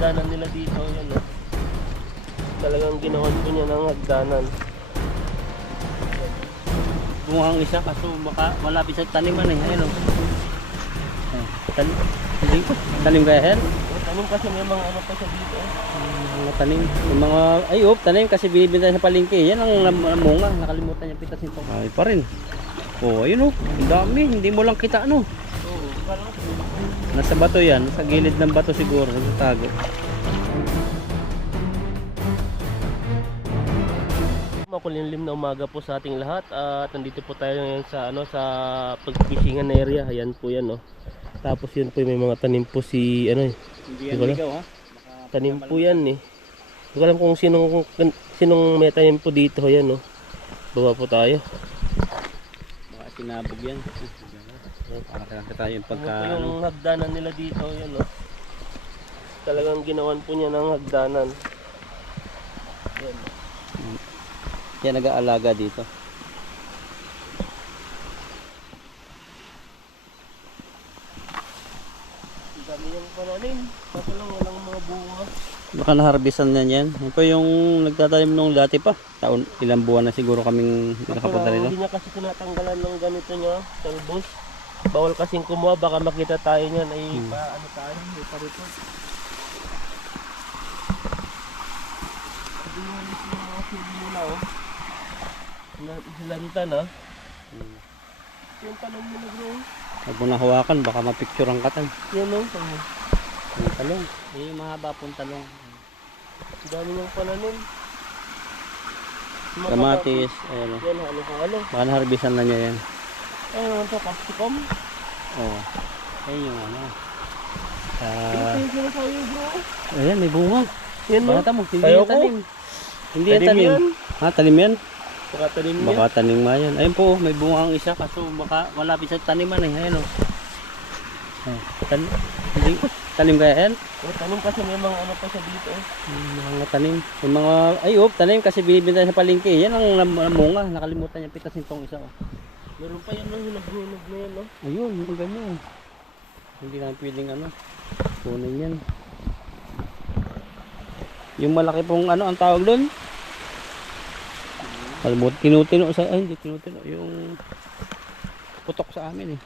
hagdanan nila dito, yan oh. Talagang ginawan ko niya ng hagdanan. Bunga ang isa kaso baka malapit sa taniman eh. Ayun oh. Tanim kaya yan? Tanim kasi may mga ano pa siya dito. Mga tanim. Yung mga tanim kasi binibenta sa palengke. Yan ang namunga. Nakalimutan niya pitas nito. Ay pa rin. Oh, ayun oh. Ang dami. Hindi mo lang kita ano. Oo, parang Nasa bato yan. Sa gilid ng bato siguro. Nagtatago. Makulimlim na umaga po sa ating lahat at nandito po tayo ngayon sa sa pagfishingan na area. Ayan po yan oh. Tapos yun po may mga tanim po si Hindi yan ligaw ha? tanim po yan eh. Hindi ko alam kung sinong may tanim po dito. Ayan oh. Baba po tayo. Baka sinabog yan. Para kailangan tayo yung pagka... Ano po yung hagdanan nila dito. Ayan oh. Talagang ginawan po niya ng hagdanan. Ayan. Yan nag-aalaga dito. Ang dami niyang pananim. Kaso lang walang mga bunga. Baka naharbisan na yan. Ito yung nagtatanim nung dati pa. Taon, ilang buwan na siguro kaming nakapunta rito. Hindi niya kasi tinatanggalan ng ganito niya. Talbos. Bawal kasing kumuha. Baka makita tayo niyan ay paano tayo. May paripot. Sabi niya ulit yung mga sili nila oh. Silanta na. Yung talong nila bro. Huwag mo nahawakan, baka mapicture ang katan. Yan oh. Yung talong. Yung mahaba pong talong. Ang dami niyang pananim. Kamatis. Ayan o. Yan halo-halo. Baka naharbisan na niya yan. Ayun naman ito, capsicum. Oo. Ayun yung ano. Ito yung sinasabi bro. Ayan, may bunga. Yan no. Baka mo, hindi Ayaw yan ko. tanim. Hindi yan tanim. yan. Ha, tanim yan? Baka tanim niya. Baka tanim nga yan. Ayun po, may bunga ang isa kaso baka malapit sa taniman eh. Ayun o. Tanim kaya yan? Oh, tanim kasi may mga ano pa siya dito eh. Mga tanim. Yung mga, tanim kasi binibenta sa palengke. Yan ang namunga. Nakalimutan niya pitas nitong isa. Oh. Meron pa yan no, hinag-hinag na yan no. Ayun, yung ganyan. Hindi namin pwedeng kunin yan. Yung malaki pong ang tawag doon. Kalmot, tinutino sa, hindi tinutino. Yung putok sa amin eh.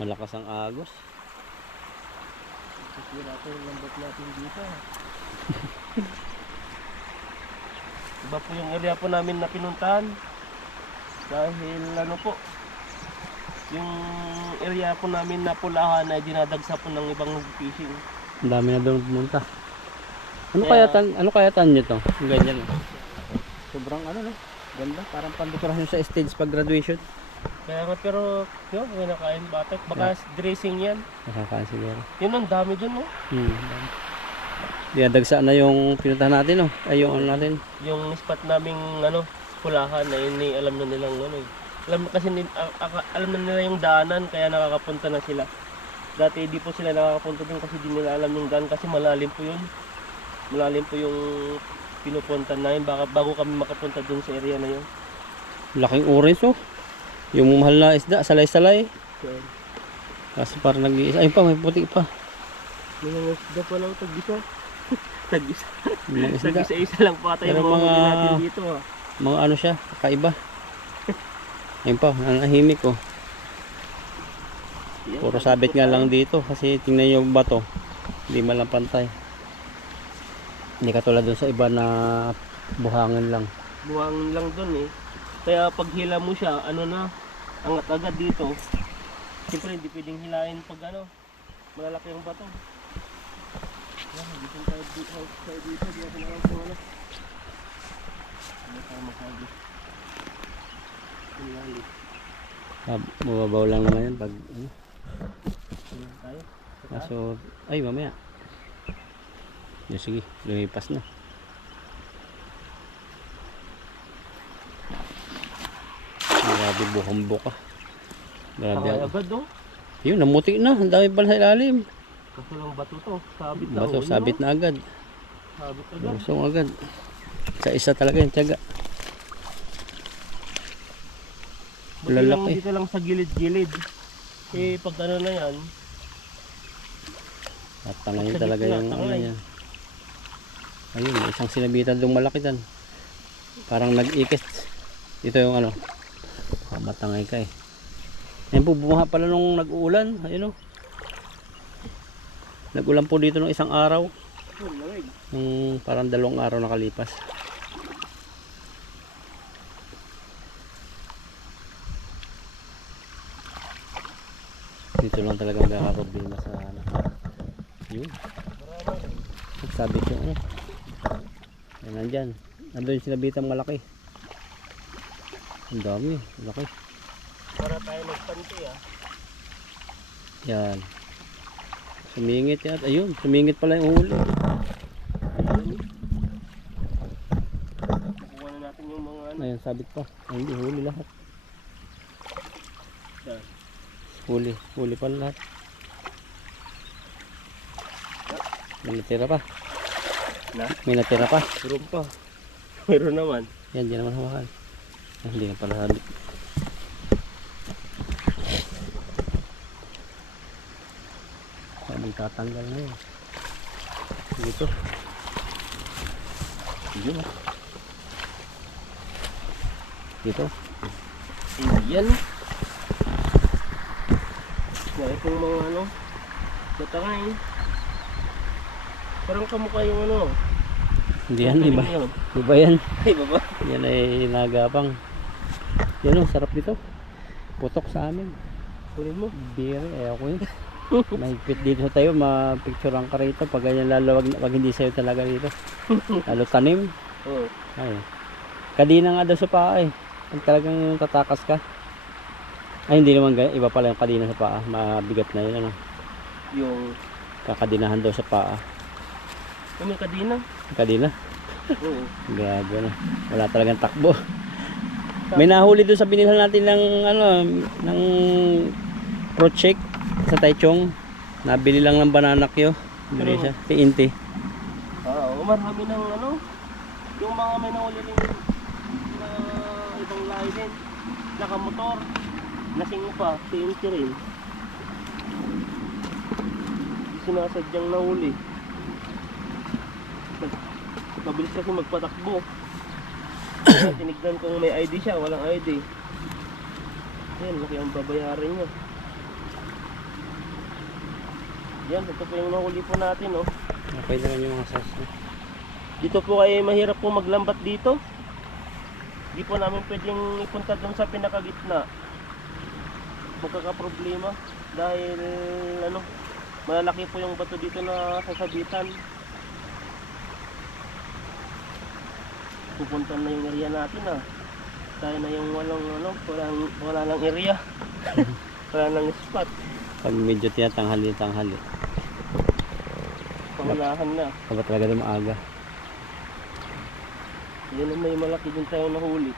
Malakas ang agos. Kasi natin yung lambot natin dito. Iba po yung area po namin na pinuntahan. Dahil po, yung area po namin na pulahan ay dinadagsa po ng ibang fishing. Ang dami na doon pumunta. Ano Kaya- kaya tan nyo to? Yung ganyan oh. Sobrang no? Ganda. Parang pandekorasyon sa stage pag graduation. Kaya nga pero, yun, may nakain batak. Baka dressing yan. Nakakain siguro. Yun ang dami dun no. Dinadagsa na yung pinuntahan natin oh. Ay yung natin. Yung spot naming pulahan na yun alam na nilang alam na nila yung daanan kaya nakakapunta na sila. Dati di po sila nakakapunta dun kasi di nila alam yung daan kasi malalim po yun. Malalim po yung pinupunta namin bago kami makapunta dun sa area na yun. Laking orange oh. Yung mahal na isda, salay-salay. So, Kasi parang nag-iisa. Ayun pa, may puti pa. may mga isda pa lang tag-isa. Tag-isa. Mga isda. Tag-isa-isa lang po ata yung Pero mga mga- natin dito ha. Mga siya, kakaiba. Ayun pa, nanahimik oh. Yan, Puro sabit nga lang dito kasi tingnan yung bato. Hindi man lang pantay. Hindi katulad dun sa iba na buhangin lang. buhangin lang dun eh. Kaya pag hila mo siya, angat agad dito. Siyempre hindi pwedeng hilain pag malalaki yung bato. Yan, dito tayo dito. Di natin alam kung ano. Ano tayo masabi. Hinali. Mababaw lang naman yan pag Ano tayo? kaso, ay mamaya. Sige, lumipas na. Grabe buhong-buka. Grabe Sakay ako. agad no? Yun, namuti na. Ang dami pala sa ilalim. Kaso lang bato to. Sabit na. Bato, oh, sabit yun, na agad. oh. Sabit agad. Lusong agad. Sa isa talaga yung tiyaga. Buti lang Lalaki. dito lang sa gilid-gilid. Eh pag na yan, At tangay Sa talaga gitna, yung ano tangay. niya. Ayun, may isang sinabitan dong malaki dan. Parang nag-ikit. Ito yung ano. Matangay ka eh. Ayun po, bumaha pala nung nag-uulan. Ayun o. Nag-ulan po dito nung isang araw. Lamig. Parang 2 araw nakalipas. Dito lang talaga magkakaproblema sa ano. Yun. Sabi ko ano. Yan nandyan. Nandun yung sinabitan malaki. Ang dami. Malaki. Para tayo magpanti ah. Yan. Sumingit yan. Ayun. Sumingit pala yung huli. Kukuha na natin yung mga ano. Ayan, sabit pa. Ay, hindi, huli lahat. Yan. Huli. Huli pala lahat. May natira pa. Na? May natira pa. Meron pa. Meron naman. Yan, di naman hawakan. Ah, hindi na pala sabit. Sabi tatanggal na yun. Dito. Yun ah. Dito. Yan. Na itong mga ano. Natangay. Parang kamukha yung ano. Hindi yan, iba. Ano? Iba yan. Ay, baba. Yan ay nagapang. Yan o, sarap dito. Putok sa amin. Kunin mo. Beer, ako yun. Mahigpit dito sa tayo, ma-picturean ka rito. Pag ganyan lalo, wag hindi sa'yo talaga dito. Lalo tanim. Oo. Ay. Kadina nga daw sa paa eh. Pag talagang tatakas ka. Ay, hindi naman ganyan. Iba pala yung kadina sa paa. Mabigat na yun, ano. Yung Kakadinahan daw sa paa. may kadina. Kadina. Oo. Grabe na. Wala talagang takbo. May nahuli doon sa binilhan natin ng ano, ng fruit shake sa Taichung. Nabili lang ng banana kyo. Indonesia. TNT. Oo, marami ng ano. Yung mga may nahuli rin na ibang lahi din. Nakamotor. Lasing pa. TNT rin. Sinasadyang nahuli. Mabilis kasi magpatakbo. Kaya tinignan kung may ID siya, walang ID. Yan, laki ang babayaran niya. Yan, ito po yung nahuli po natin, oh. Okay naman yung mga sasa. Dito po kayo mahirap po maglambat dito. Hindi po namin pwedeng ipunta doon sa pinakagitna. Magkakaproblema dahil ano, malalaki po yung bato dito na sasabitan. Pupunta na yung area natin ah. Tayo na yung walang ano, wala lang area. Wala lang spot. Pag medyo tinatanghali. Pangunahan na. Dapat talaga doon maaga. Yan ang may malaki din tayo nahuli.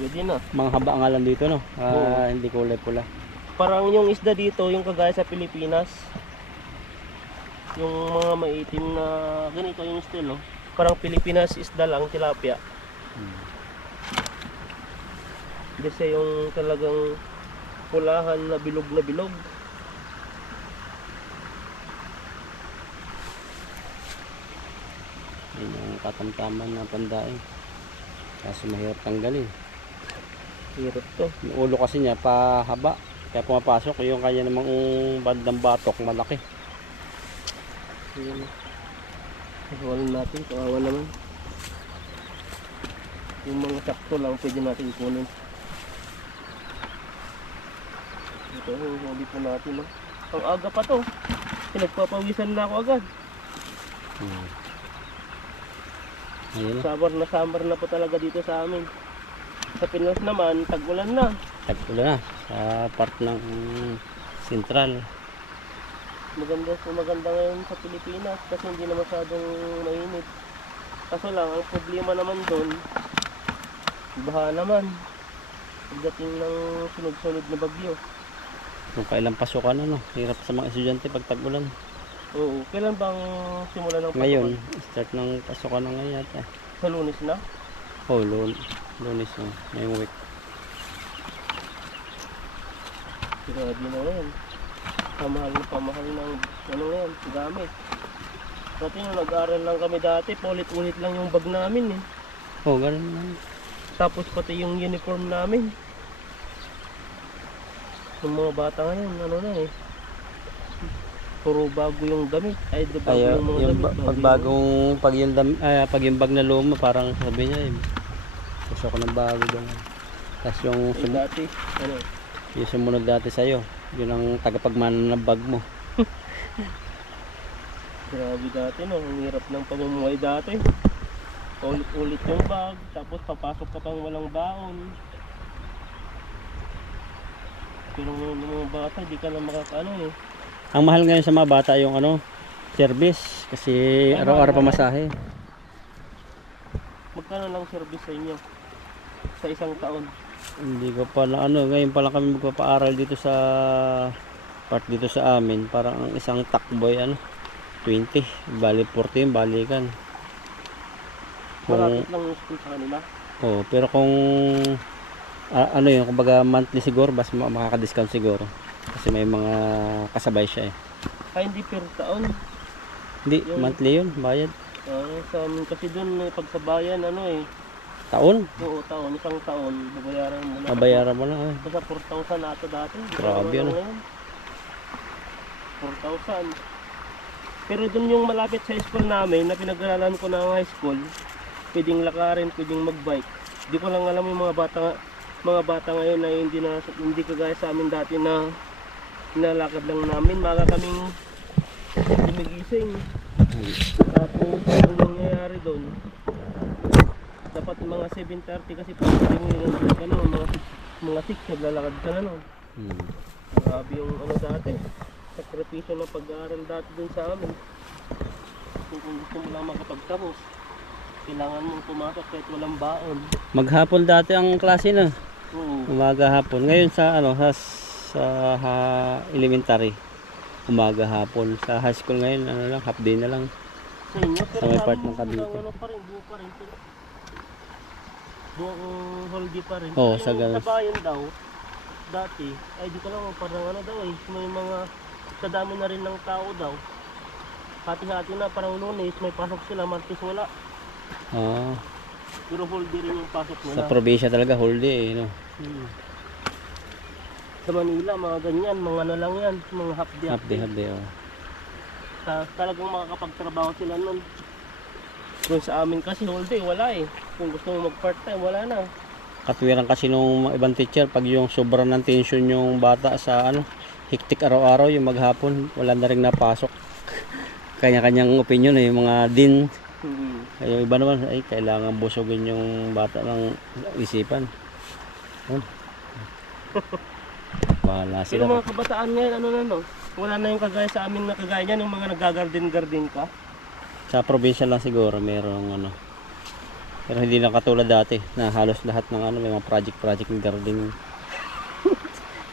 Pwede na. Mga haba nga lang dito, no? Oo. Hindi kulay pula. Parang yung isda dito, yung kagaya sa Pilipinas. Yung mga maitim na ganito yung style, oh. Parang Pilipinas isda lang, tilapia. Kasi yung talagang pulahan na bilog na bilog. Yan yung katamtaman na pandaing. Kaso mahirap tanggalin. Hirap to. Yung ulo kasi niya pahaba. Kaya pumapasok yung kanya namang bandang batok malaki. Yun. Wala natin, kawawa naman. Yung mga sakto lang pwede natin kunin. Ito yung huli po natin. No? Ang aga pa to. Pinagpapawisan na ako agad. Ayun na. Summer na po talaga dito sa amin. Sa Pinas naman, tag-ulan na. Tagpulo na. Sa part ng sentral. Maganda ngayon sa Pilipinas kasi hindi na masyadong mainit. Kaso lang, ang problema naman doon, baha naman. Pagdating ng sunod-sunod na bagyo. Kung kailang pasukan ano. Hirap sa mga estudyante pag tag-ulan. Oo, kailan bang simula ng pasukan? Ngayon, start ng pasukan na ngayon yata. Sa Lunes na? Oh, Lunes na. Ngayong week. Grabe na ngayon. Pamahal ng ano yan, gamit. Dati nung nag-aaral lang kami dati, paulit-ulit lang yung bag namin eh. Oh, ganun lang. Tapos pati yung uniform namin. Yung mga bata ngayon, ano na eh. Puro bago yung damit. Ay, bago Ay, yung mga yung damit. pag yung bag na luma, parang sabi niya, gusto ko ng bago doon. Tapos Dati, ano, yung sumunod dati sa'yo, yun ang tagapagmana ng bag mo. grabe dati no, ang hirap ng pamumuhay dati. Ulit-ulit yung bag, tapos papasok ka pang walang baon. Pero ng mga bata, di ka na makakaano eh. Ang mahal ngayon sa mga bata yung service, kasi araw-araw pamasahe. Magkano lang service sa inyo? Sa isang taon? Hindi ko pa na ngayon pa lang kami magpapaaral dito sa part dito sa amin. Parang ang isang takboy 20, bali 14 balikan. Malapit lang yung school sa kanila? Oh, pero kung kumbaga monthly siguro, mas makaka-discount siguro. Kasi may mga kasabay siya eh. Ay, hindi per taon? Hindi, monthly yun, bayad. Sa amin kasi dun, pag sa bayan, Taon? Oo, taon. Isang taon, babayaran mo na. Babayaran mo na eh. Basta 4,000 na ito dati. Grabe ano. 4,000. Pero dun yung malapit sa school namin, na pinag-aralan ko na high school, pwedeng lakarin, pwedeng mag-bike. Di ko lang alam yung mga bata ngayon na hindi kagaya sa amin dati na nilalakad lang namin. Maga kaming gumigising. Tapos ang nangyayari doon, dapat mga 7:30 kasi pag mga 6 naglalakad ka na no. Grabe yung dati, sakripisyo ng pag-aaral dati dun sa amin. Kung gusto mo lang makapagtapos, kailangan mong pumasok kahit walang baon. Maghapon dati ang klase na. Oo. Umaga hapon. Ngayon sa elementary, umaga hapon. Sa high school ngayon half day na lang. Sa inyo, Sa may part ng Cavite. buo pa rin. Buong holiday pa rin. Oo, Pero sa yung ganun. sa bayan daw, dati, ay di ko lang parang daw eh. May mga, sa dami na rin ng tao daw. Hati-hati na, parang Lunes, may pasok sila, Martes wala. Oh, Pero holiday rin yung pasok nila. sa probinsya talaga holiday no. Sa Manila, mga ganyan, mga ano lang yan, mga half day. Half day oh. Talagang makakapagtrabaho sila nun. Kung sa amin kasi holiday, wala eh. Kung gusto mo mag part time, wala na. Katwiran kasi nung mga ibang teacher, pag yung sobrang ng tension yung bata sa hiktik araw-araw, yung maghapon, wala na rin napasok. Kanya-kanyang opinion yung mga din. Yung iba naman, ay kailangan busugin yung bata ng isipan. Bahala Pero sila. mga kabataan ngayon, wala na yung kagaya sa amin na kagaya niyan, yung mga nagagarden-garden ka. Sa probinsya lang siguro merong pero hindi na katulad dati na halos lahat ng may mga project ng gardening.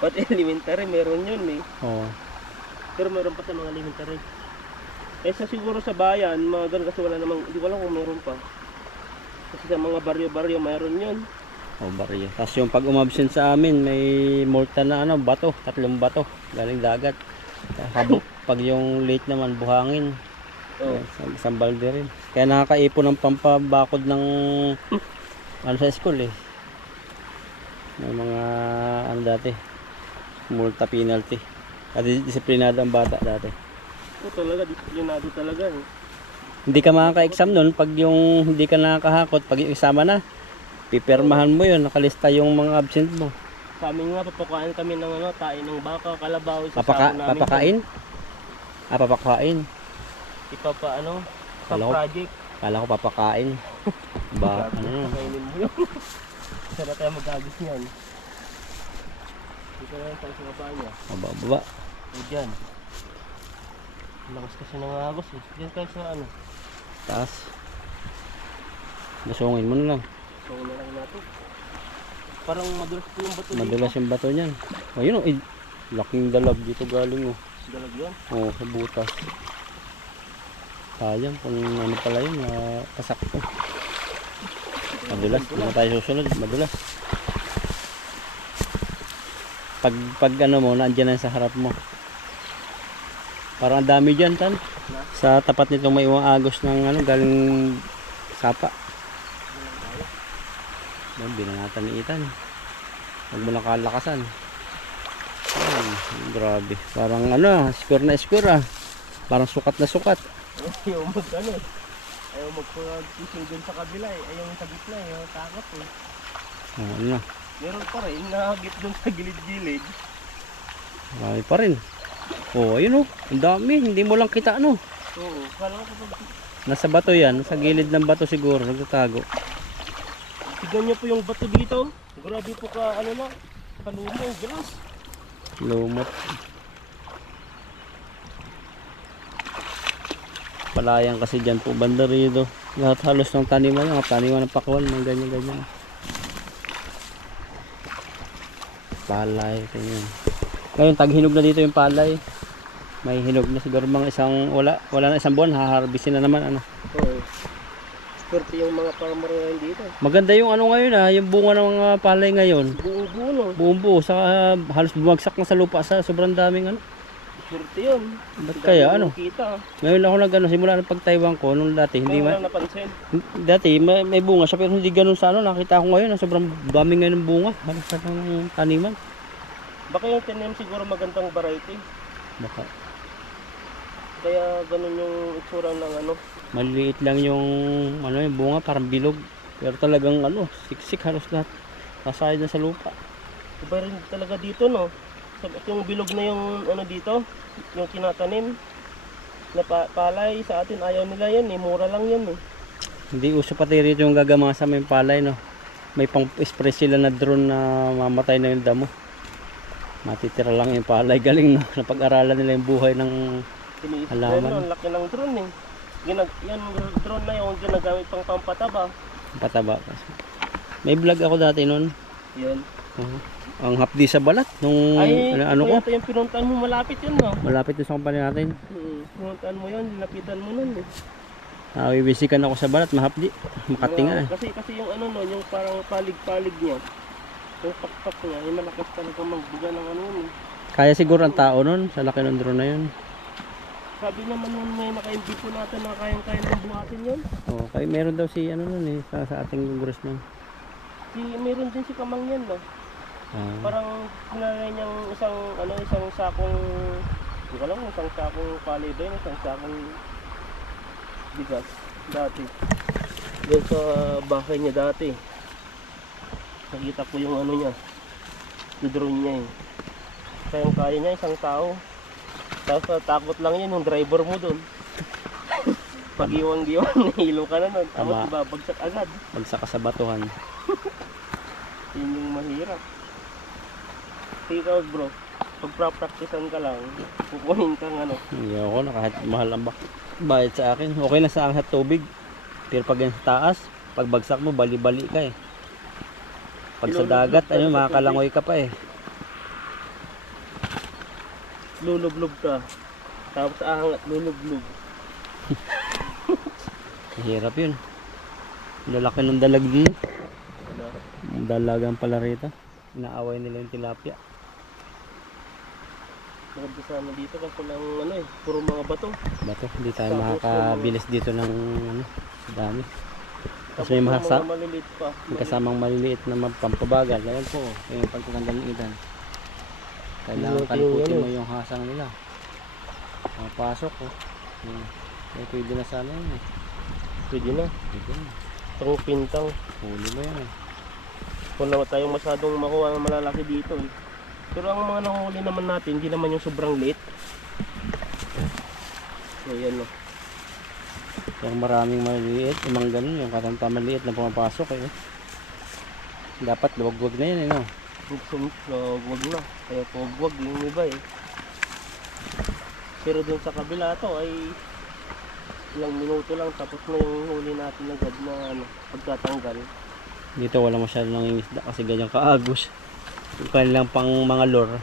But elementary, meron yun eh. Oo. Pero meron pa sa mga elementary. Siguro sa bayan, mga ganun kasi wala namang, hindi ko alam kung meron pa. Kasi sa mga baryo-baryo, meron yun. Barya. Tapos yung pag umabsent sa amin, may mortar na bato, 3 bato, galing dagat. Pag yung late naman, buhangin. Isang balde rin. Kaya nakakaipon ng pampabakod ng sa school eh. May mga dati, multa penalty. At disiplinado ang bata dati. Talaga, disiplinado talaga eh. Hindi ka makaka-exam nun pag yung hindi ka nakakahakot, pag yung exama na, pipirmahan mo yun, nakalista yung mga absent mo. Sa amin nga, papakain kami ng tain ng baka, kalabaw, sa sako namin. Papakain? Papakain. Project. Kala ko papakain. Pakainin mo yun. Sana tayo mag-agis niyan. Dito na tayo sa baba niya. Baba. O dyan. Lakas kasi ng agos eh. Diyan tayo sa Taas. Nasungin mo na lang. So na lang natin. Parang madulas po yung bato dito. Madulas yung bato niyan. Ayun laking dalag dito galing Dalag yun? Oo, sa butas. Sayang kung pala yun, kasakto. Madulas, hindi na tayo susunod, madulas. Pag mo, nandiyan na sa harap mo. Parang ang dami dyan, tan. Sa tapat nitong may iwang agos ng ano, galing sapa. Yan, binangatan ni Itan. Huwag mo lang kalakasan. Ay, grabe. Parang ano, square na square ah. Parang sukat na sukat. Ayaw mag ano eh. Ayaw magpag-fishing dun sa kabila eh. Ayaw sa gitna eh. Ayaw takot eh. Oh, ano na. Meron pa rin nahagip dun sa gilid-gilid. Marami pa rin. Oh, ayun oh. Ang dami. Hindi mo lang kita ano. Oo. Kala ko kapag Nasa bato yan. Sa gilid ng bato siguro. Nagtatago. tignan niyo po yung bato dito. Grabe po ka ano na. Kalumo. Grass. Lumot. Palayan kasi dyan po banda rito. Lahat halos ng taniman. Mga taniman ng pakwan. Mga ganyan-ganyan. Palay. Ganyan. Ngayon taghinog na dito yung palay. May hinog na siguro mga isang wala na isang buwan. Haharbisin na naman ano. Oo. Swerte yung mga farmer ngayon dito. Maganda yung ano ngayon yung bunga ng mga palay ngayon. Buong buo no. Buong buo. Saka halos bumagsak na sa lupa sa sobrang daming ano. Swerte yun. Ba't kaya ano? Kita. Ngayon ako nag ano, simula ng pagtaiwan ko nung dati hindi Hindi mo lang napansin. dati may bunga siya pero hindi ganun sa ano. Nakita ko ngayon sobrang dami ngayon ng bunga. Halos sa ng taniman. Baka yung tanim siguro magandang variety. Baka Kaya ganun yung itsura ng ano. maliliit lang yung ano yung bunga parang bilog. Pero talagang ano, siksik halos lahat. Kasayad na sa lupa. Iba rin talaga dito no. Yung bilog na yung ano dito, yung tinatanim na palay sa atin ayaw nila yan eh, mura lang yan eh. Hindi uso pati rito yung gagamasa may palay no. May pang-spray sila na drone na mamatay na yung damo. Matitira lang yung palay. Galing no. Napag-aralan nila yung buhay ng Tiniis halaman. na ang laki ng drone eh. Yan drone na yung ginagamit pang pampataba. pataba. May vlog ako dati noon. Yan. Ang hapdi sa balat nung Ay, ano ko. ito yung pinuntahan mo malapit yun no. Malapit yung sa kumpanya natin. Pinuntahan mo yun, nilapitan mo nun eh. Bibisikan ako sa balat, mahapdi. Makati nga eh. Kasi yung ano no, yung parang palig-palig niya. Yung pakpak niya, yung malakas talaga magbuga ng ano yun eh. Kaya siguro ang tao noon sa laki ng drone na yun. Sabi naman nun may naka-invite po natin na kayang-kaya ng buhatin yun. Oh, kaya meron daw si ano noon eh sa ating congress noon. Meron din si Kamang yan no. Parang kinalay niyang isang sakong, hindi ko alam, isang sakong palay ba yun, isang sakong bigas dati. Doon sa bahay niya dati. Nakita ko yung ano niya, yung drone niya eh. Kaya niya isang tao. Tapos takot lang yun yung driver mo doon. Pag iwang-giwang, nahilo ka na nun. Tapos Tama. ibabagsak agad. Pagsaka sa batuhan. Yun yung mahirap. Ikaw bro, pag pra-practicean ka lang, kukunin kang ano. Hindi ako na kahit mahal ang bayad sa akin. Okay lang sa akin sa tubig. Pero pag yan sa taas, pag bagsak mo, bali-bali ka eh. Pag sa dagat, ano, makakalangoy ka pa eh. Lulublob ka. Tapos aangat, lulublob. Hirap yun. Lalaki ng dalag din. Ang dalagang pala rito. Inaaway nila yung tilapia. Maganda sana dito kasi lang ano eh, puro mga bato. Bato, hindi tayo makakabilis dito ng ano, dami. Kasi may mga mahasa, maliliit pa. may kasamang maliliit na pampabagal. Ayan po, yung pagkakanda ng ilan. Kailangan kalikutin mo yung hasang nila. Mapasok oh. Pwede na sana yun eh. Pwede na. Pwede na. Itong pintang. Huli mo yan eh. Kung naman tayong masyadong makuha ng malalaki dito eh. Pero ang mga nahuli naman natin, hindi naman yung sobrang late. So yan o. Yung maraming maliliit, yung mga ganun, yung katanta maliit na pumapasok eh. Dapat wag-wag na yan eh no. Wag na. Kaya wag yung iba eh. Pero dun sa kabila to ay ilang minuto lang tapos na yung huli natin agad na ano, pagtatanggal. Dito wala masyado nangingisda kasi ganyan kaagos. Yung kanilang pang mga lure,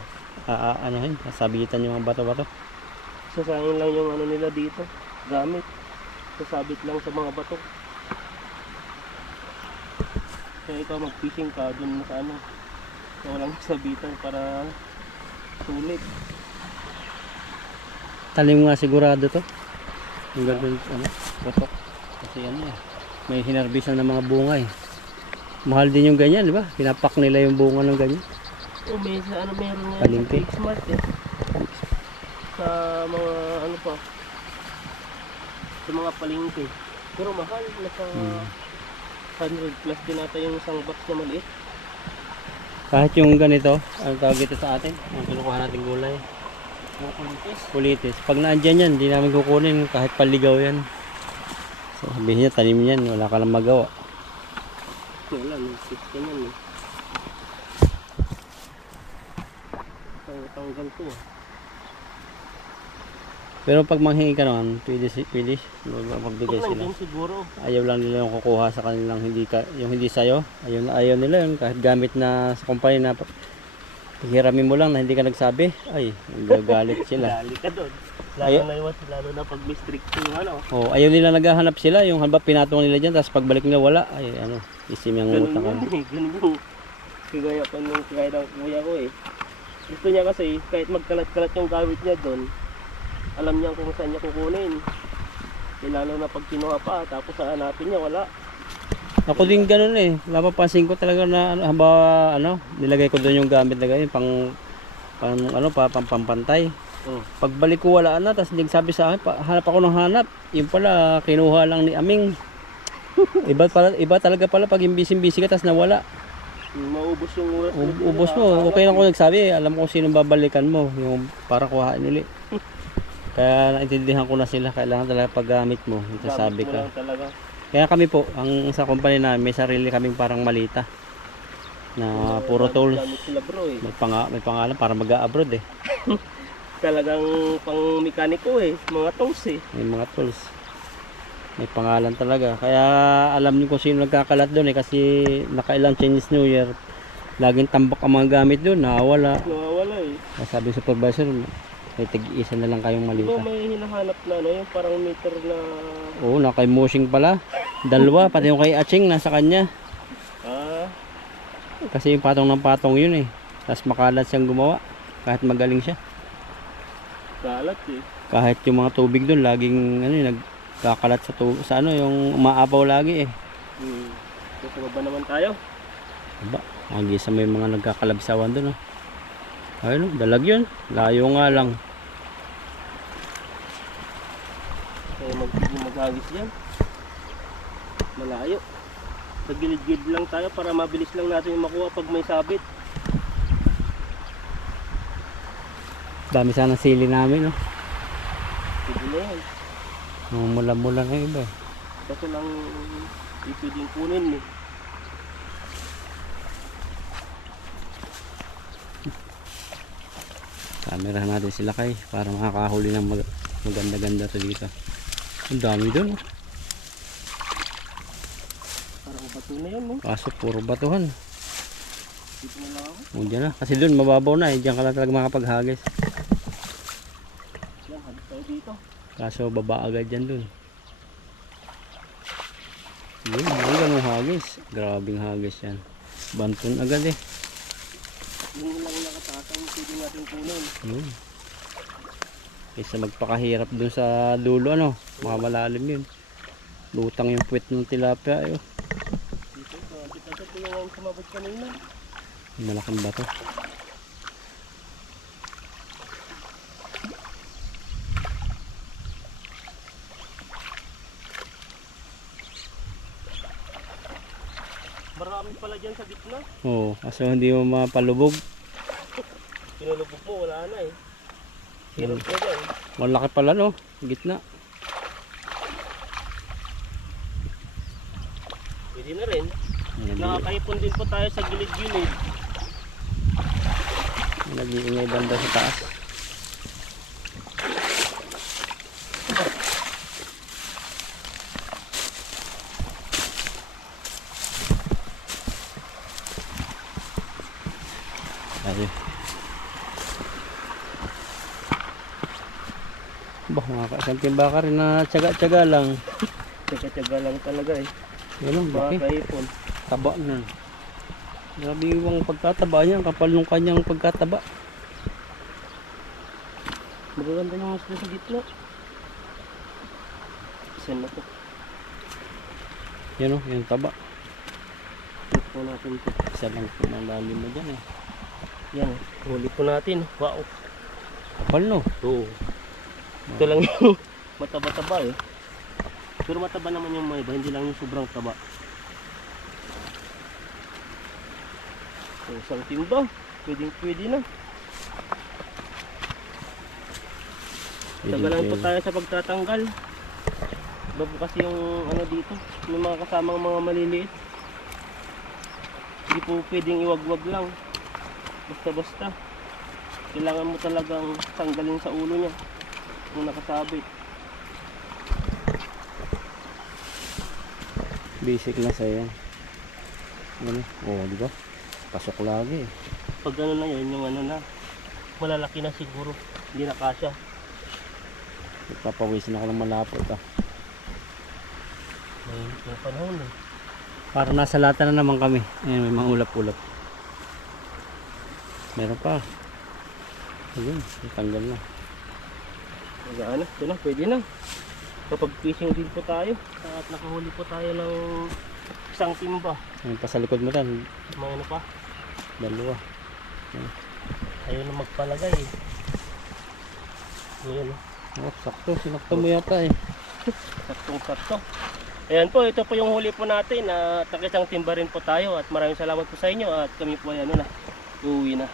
sasabitan yung mga bato-bato. Sasangin lang yung ano nila dito, gamit. Sasabit lang sa mga bato. Kaya ikaw mag-fishing ka dun sa ano, sa walang sabitan para sulit. tanim nga sigurado to. Yung ganun, ano, batok. Kasi ano eh, may hinarbisan ng mga bunga eh. Mahal din yung ganyan, di ba? Pinapak nila yung bunga ng ganyan. Oh, may sa ano meron nga Palengke. sa Smart eh. Sa mga ano pa. Sa mga palengke. Pero mahal, nasa 100 plus din ata yung isang box na maliit. Kahit yung ganito, ano tawag ito sa atin? Ang kinukuha natin gulay. Yung kulitis. Kulitis. Pag naandyan yan, hindi namin kukunin kahit paligaw yan. So, sabihin niya, tanim yan, wala ka lang magawa. Wala, may system yan eh. Tanggal ko ah. Pero pag manghingi ka naman, pwede magbigay Pag sila. nandyan siguro. Ayaw lang nila yung kukuha sa kanilang yung hindi sa'yo. Ayaw nila yun. Kahit gamit na sa kumpanya na hiramin mo lang na hindi ka nagsabi. Ay, gagalit sila. Dali ka doon. Ay- Lalo na pag may strict yung ano. Oh, ayaw nila naghahanap sila. Yung haba pinatong nila dyan. Tapos pagbalik nila wala. Ay, ano, isim yung Ganun utang ka. yun eh. Ganun yung kagaya pa nung kagaya ng kuya ko eh. Gusto niya kasi kahit magkalat-kalat yung gamit niya doon, alam niya kung saan niya kukunin. Eh, lalo na pag kinuha pa, tapos hanapin niya, wala. Ako din ganun eh. Napapansin ko talaga na nilagay ko doon yung gamit na ganyan pampantay. Oh. Pagbalik ko wala na, tapos hindi sabi sa akin, hanap ako ng hanap. Yung pala kinuha lang ni Aming. Iba talaga pala pag imbis-imbisi ka tapos nawala. Maubos yung oras. Ubos mo. Okay lang kung nagsabi, alam ko kung sino babalikan mo, yung para kuhain ulit. Kaya naintindihan ko na sila, kailangan talaga paggamit mo, sabi Gamit mo ka. lang talaga. Kaya kami po, ang sa company namin, may sarili kaming parang malita na puro tools. Gamit sila bro eh. May pangalan para mag-a-abroad eh. Talagang pang mekaniko eh. Mga tools eh. May mga tools. May pangalan talaga. Kaya alam niyo kung sino nagkakalat doon eh, kasi nakailang Chinese New Year, laging tambak ang mga gamit doon, nawawala. Nawawala eh. Kaya sabi ng supervisor, may tig-isa na lang kayong Di ba malita. may hinahanap na ano, yung parang meter na... Oo, kay Mushing pala. Dalawa, pati yung kay Aching nasa kanya. Ah, Kasi yung patong ng patong yun eh. Tapos makalat siyang gumawa. Kahit magaling siya. kalat eh. Kahit yung mga tubig doon, laging nagkakalat sa ano, yung umaapaw lagi eh. Kasi ba naman tayo? Aba, magisa may mga nagkakalabsawan doon oh. Ayun, dalag yun. Layo nga lang. Kaya maghagis dyan. Malayo. Sa gilid-gilid lang tayo para mabilis lang natin yung makuha pag may sabit. Dami sana sili namin oh. Pwede na yan. Mula-mula na yung iba eh. Kasi lang ipwedeng kunin eh. Kamerahan natin sila kay para makakahuli ng maganda-ganda to dito. Ang dami doon oh. Parang bato na yan no? Kaso puro batuhan. Dito na lang ako. O dyan na. Kasi doon mababaw na eh. Diyan ka lang talaga makapaghagis. Yan, habis tayo dito. Kaso baba agad dyan doon. Yun, may ganung hagis. Grabing hagis yan. Banton agad eh. Yung lang nakatatang pwede natin kunin. Yun. Kaysa magpakahirap doon sa dulo ano. Mga malalim yun. Lutang yung puwet ng tilapia eh. Dito, kita sa tinangan sumabot kanina. Malaking bato. Marami pala dyan sa gitna. Oo, kaso hindi mo mapalubog. Pinulubog mo, wala na eh. Hirap na dyan. Malaki pala no. Gitna. Pwede na rin. Nakakaipon din po tayo sa gilid-gilid. Nag-iingay banda sa taas. Ayun. Bah, mga timba ka rin na tsaga-tsaga lang. Tsaga-tsaga lang talaga eh. Yan Baka bakit? kaipon. Taba na. Grabe yung pagkataba niya, kapal nung kanyang pagkataba. Magaganda yung isda sa gitna. Saan na to? Yan o, yung taba. Check po natin ito. Isa lang po ng lalim mo dyan eh. Yan, huli po natin. Wow. Kapal no? Oo. Ito lang yung mataba-taba eh. Pero mataba naman yung mga iba, hindi lang yung sobrang taba. So, isang timba, pwede na. Tagalan po tayo sa pagtatanggal. Iba po kasi yung ano dito, yung mga kasamang mga maliliit. Hindi po pwedeng iwagwag lang. Basta-basta. Kailangan mo talagang tanggalin sa ulo niya kung nakasabit. Basic na sa'yo. Ano? Oo, di ba? Pasok lagi eh. Pag ano na yun, yung ano na, malalaki na siguro. Hindi na kasya. Ipapawisin ako ng malapot ah. May yung panahon eh. Para nasa lata na naman kami. Ayan, may mga ulap-ulap. Meron pa. Ayun, tanggal na. Magaan na, ito na, pwede na. Kapag fishing din po tayo, at nakahuli po tayo ng isang timba. Ayun pa sa likod mo tan. May ano pa, Dalawa. ayaw na magpalagay eh. Ayan oh. Oh, sakto. Sinakto mo yata eh. Saktong-sakto. Ayan po, ito po yung huli po natin. Takisang timba rin po tayo at maraming salamat po sa inyo at kami po ay ano na, uuwi na.